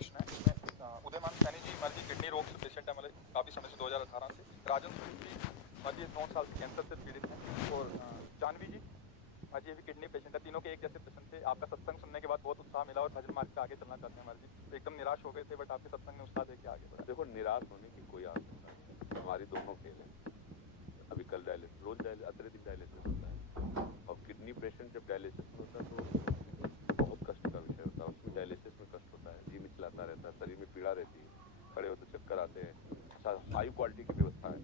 प्रश्न है इसमें उदयमान सैनी जी हमारे जी किडनी रोग से पेशेंट है, मतलब काफ़ी समय से 2018 से। राजन सुनील जी हमारे 9 साल से कैंसर से पीड़ित हैं, और जानवी जी हमारे जी भी किडनी पेशेंट है। तीनों के एक जैसे प्रश्न थे। आपका सत्संग सुनने के बाद बहुत उत्साह मिला और भजन मार्ग पे आगे चलना चाहते हैं हमारे जी। तो एकदम निराश हो गए थे, बट आपके सत्संग ने उत्साह देके आगे बढ़ा। देखो, निराश होने की कोई आवश्यकता नहीं, हमारी दोनों फेल है। अभी कल डायलिसिस, रोज अत्यधिक डायलिसिस होता है, और किडनी पेशेंट जब डायलिसिस में होता है तो बहुत कष्ट का विषय होता है। उसमें डायलिसिस में कष्ट होता है, जी मिचलाता रहता है, शरीर में पीड़ा रहती है, खड़े होते चक्कर आते हैं। हाई क्वालिटी की व्यवस्था है,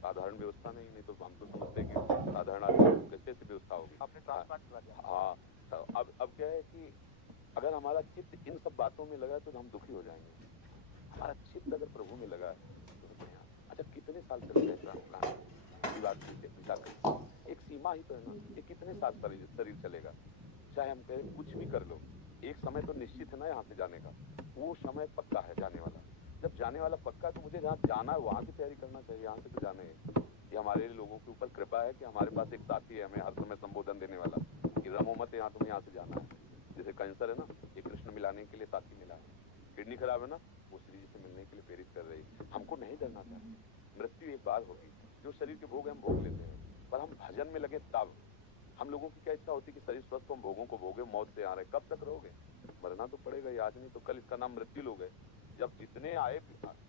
साधारण व्यवस्था नहीं तो हम तो समझते हैं कि साधारण आदमी कैसे ऐसी व्यवस्था होगी। आपने ट्रांसप्लांट करा दिया? हाँ, तो अब क्या है कि अगर हमारा चित्त इन सब बातों में लगा तो हम दुखी हो जाएंगे। हमारा चित्त अगर प्रभु में लगा तो बढ़िया। अच्छा, कितने साल चल रहे एक सीमा ही तो है ना, ये कितने साल शरीर चलेगा। चाहे हम कहें कुछ भी कर लो, एक समय तो निश्चित है ना यहाँ से जाने का। वो समय पक्का है जाने वाला। जब जाने वाला पक्का है तो मुझे जहाँ जाना है वहां की तैयारी करना चाहिए। यहाँ से तो जाने है। ये हमारे लोगों के ऊपर कृपा है कि हमारे पास एक साथी है हमें हर समय संबोधन देने वाला कि रमो मत, यहाँ तुम्हें यहाँ से जाना है। जैसे कैंसर है ना, ये कृष्ण मिलाने के लिए साथी मिला है। किडनी खराब है ना, वो श्री जी से मिलने के लिए प्रेरित कर रही है। हमको नहीं डरना चाहिए। मृत्यु एक बार होगी, जो शरीर के भोग हम भोग लेते हैं, पर हम भजन में लगे तब। हम लोगों की क्या इच्छा होती है कि शरीर स्वस्थ, हम भोगों को भोगे, मौत से आ रहे, कब तक रहोगे? मरना तो पड़ेगा ही, आज नहीं तो कल। इसका नाम मृत्यु लोग है। जब जितने आए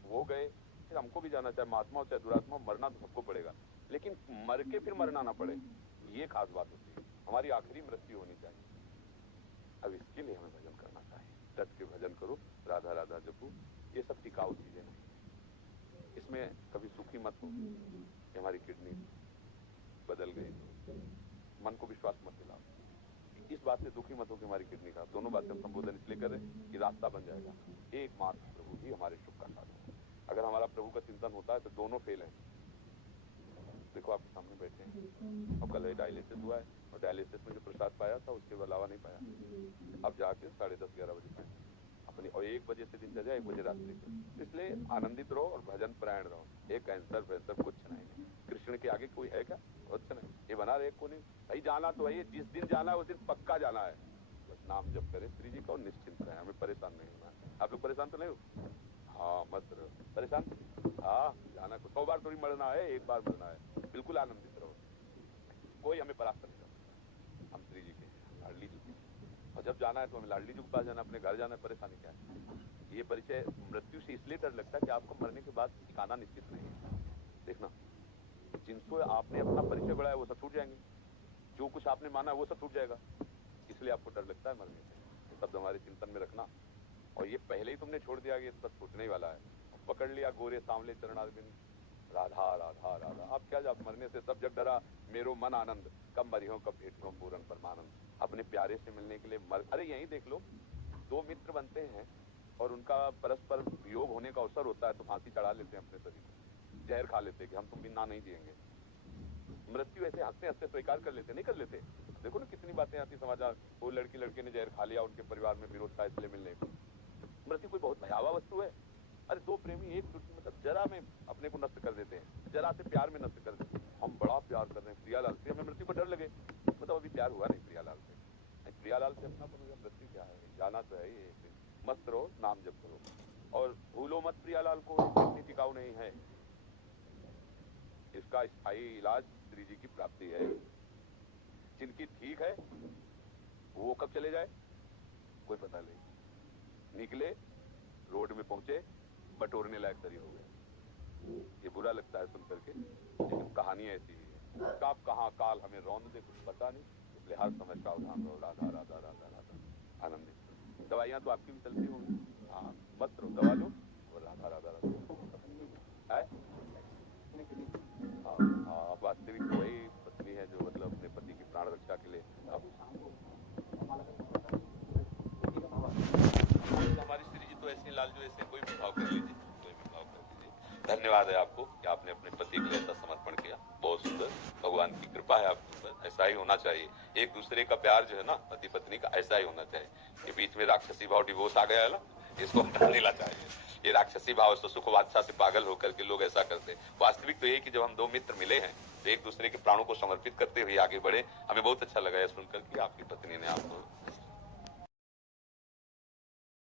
वो गए, फिर हमको भी जाना, चाहे महात्मा हो चाहे दुरात्मा, मरना तो सबको पड़ेगा, लेकिन मर के फिर मरना ना पड़े, ये खास बात होती है। हमारी आखिरी मृत्यु होनी चाहिए। अब इसके लिए हमें भजन करना चाहिए। डट के भजन करो, राधा राधा जपो। ये सब टिकाऊ चीजें नहीं। इसमें कभी सुखी मत हो कि हमारी किडनी बदल गई, मन को विश्वास मत दिलाओ। इस बात से दुखी मत हो कि हमारी किडनी खराब। दोनों बातें हम संबोधन इसलिए कर रहे हैं कि रास्ता बन जाएगा। एकमात्र प्रभु ही हमारे सुख का साधन है। अगर हमारा प्रभु का चिंतन होता है तो दोनों फेल है। देखो आपके सामने बैठे हैं, अब कल डायलिसिस हुआ है, और डायलिसिस में जो प्रसाद पाया था उसके अलावा नहीं पाया। अब जाके 10:30-11 बजे पाए अपनी, और 1 बजे से दिनचर्या, 1 बजे रात्रि के। इसलिए आनंदित रहो और भजन परायण रहो। एक कैंसर वैंसर कुछ नहीं, कृष्ण के आगे कोई है क्या? कुछ नहीं। ये बना रहे को नहीं भाई, जाना तो है, जिस दिन जाना है उस दिन पक्का जाना है। बस नाम जप करे श्री जी का और निश्चिंत रहे, हमें परेशान नहीं होना है। आप लोग परेशान तो नहीं हो? हाँ मत रहो परेशान। हाँ, जाना को 100 बार थोड़ी मरना है, एक बार मरना है। बिल्कुल आनंदित रहो, कोई हमें परास्त नहीं कर सकता। हम श्री जी के लाडली जी के, और जब जाना है तो हमें लाडली जी के पास जाना, अपने घर जाना है। परेशानी क्या है? ये परिचय मृत्यु से इसलिए डर लगता है कि आपको मरने के बाद ठिकाना निश्चित नहीं है। देखना, जिनको आपने अपना परिचय बढ़ाया वो सब छूट जाएंगे, जो कुछ आपने माना वो सब छूट जाएगा। इसलिए आपको डर लगता है मरने से। ये शब्द हमारे चिंतन में रखना। और ये पहले ही तुमने छोड़ दिया कि ये सब छूटने ही वाला है, पकड़ लिया गोरे सांवले चरणारविंद, राधा राधा राधा। अब क्या, जब मरने से सब जग डरा, मेरो मन आनंद, कब मरियो कब भेटियो पूरन परमानंद। अपने प्यारे से मिलने के लिए अरे यही देख लो, 2 मित्र बनते हैं और उनका परस्पर वियोग होने का अवसर होता है तो फांसी चढ़ा लेते हैं अपने शरीर को, जहर खा लेते हैं कि हम तुम बिना नहीं जिएंगे। मृत्यु ऐसे हंसते हंसते स्वीकार कर लेते, नहीं कर लेते? देखो ना कितनी बातें आती समाचार, वो लड़के ने जहर खा लिया, उनके परिवार में विरोध था इसलिए मिलने को। मृत्यु कोई बहुत भयावह वस्तु है। अरे 2 प्रेमी एक चुटकी मतलब जरा में अपने को नष्ट कर देते हैं, जरा से प्यार में नष्ट कर देते हैं। हम बड़ा प्यार कर रहे हैं प्रियालाल से, हमें मृत्यु को डर लगे, मतलब अभी प्यार हुआ नहीं प्रियालाल से। प्रियालाल से अपना मृत्यु क्या है? जाना तो है ये। मस्त रहो, नाम जप करो, और भूलो मत प्रियालाल को, इतनी टिकाऊ नहीं है। इसका स्थायी इलाज श्री जी की प्राप्ति है। जिनकी ठीक है वो कब चले जाए कोई पता नहीं। निकले, रोड में पहुंचे, बटोरने लायक शरीर हो गए। ये बुरा लगता है सुन करके, लेकिन कहानी ऐसी है। कब कहाँ काल हमें रौंद दे कुछ पता नहीं, इसलिए हर समय सावधान रहो। राधा राधा राधा राधा, आनंदित। दवाइयां तो आपकी भी चलती होंगी, हाँ मत रहो, दवा लो और राधा राधा राधा। वास्तविक वही पत्नी है जो मतलब अपने पति की प्राण रक्षा के लिए हमारी श्री जी तो ऐसी लालजू, ऐसे कोई भी भाव कर लीजिए, कोई भी भाव कर लीजिए। धन्यवाद है आपको कि आपने अपने पति के लिए ऐसा समर्पण किया। बहुत सुंदर, भगवान की कृपा है आपके ऊपर। ऐसा ही होना चाहिए। एक दूसरे का प्यार जो है ना, पति पत्नी का, ऐसा ही होना चाहिए। ये बीच में राक्षसी भाव डिवोर्स आ गया है ना, इसको हटा देना चाहिए। ये राक्षसी भाव तो सुख बादशाह से पागल होकर के लोग ऐसा करते हैं। वास्तविक तो ये कि जब हम 2 मित्र मिले हैं तो एक दूसरे के प्राणों को समर्पित करते हुए आगे बढ़े। हमें बहुत अच्छा लगा है सुनकर कि आपकी पत्नी ने आपको